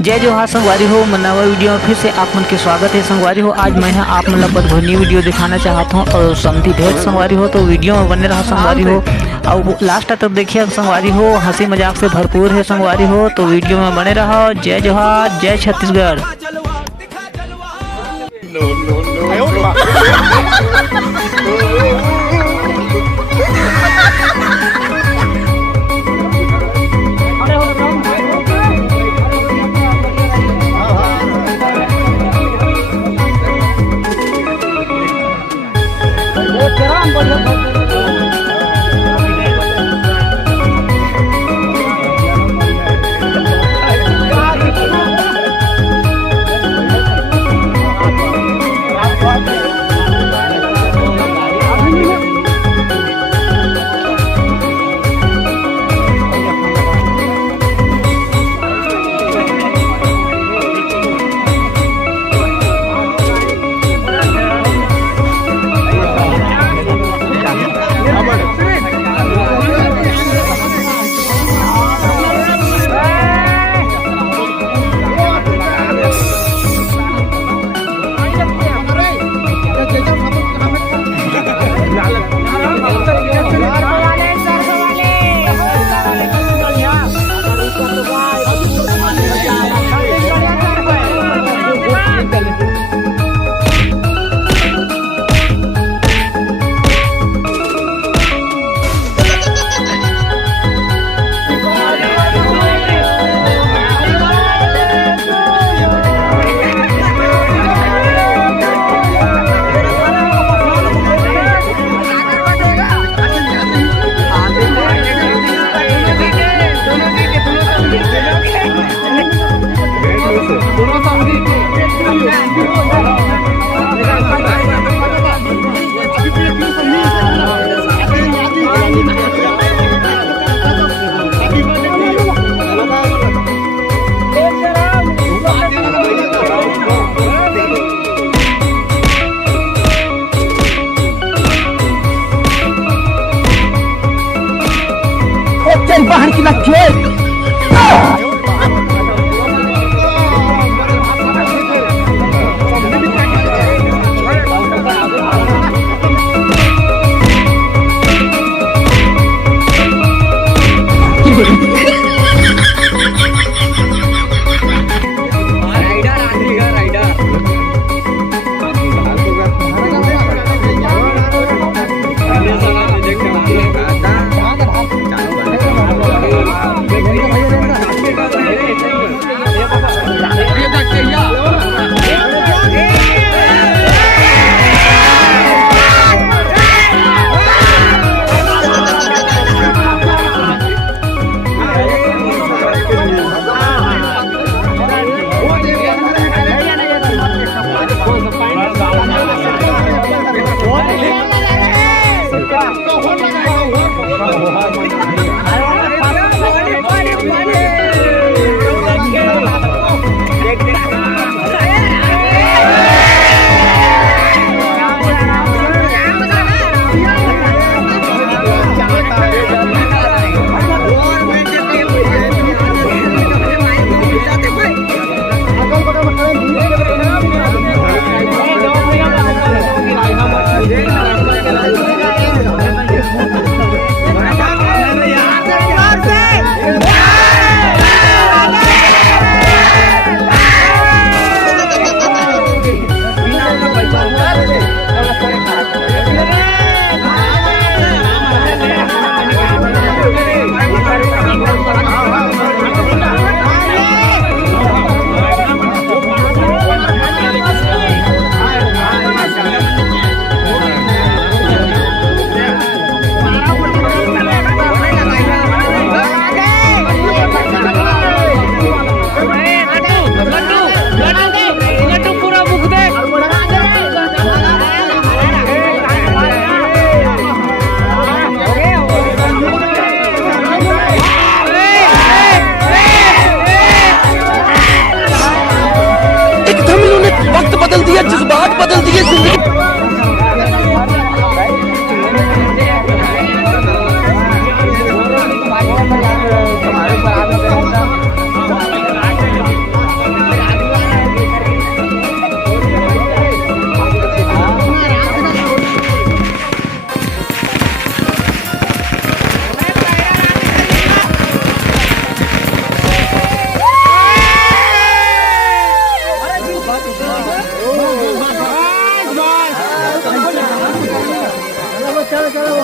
जय जोहार संगवारी हो, नवा वीडियो में फिर से आप मन के स्वागत है संगवारी हो। आज मैं आप मन ला न्यू वीडियो दिखाना चाहता हूँ और समझी ढेर संगवारी हो, तो वीडियो में बने रहा संगवारी हो और लास्ट तक देखिए संगवारी हो। हंसी मजाक से भरपूर है संगवारी हो, तो वीडियो में बने रहो। जय जोहार, जय छत्तीसगढ़। बाहर की लक्ष्य छुआ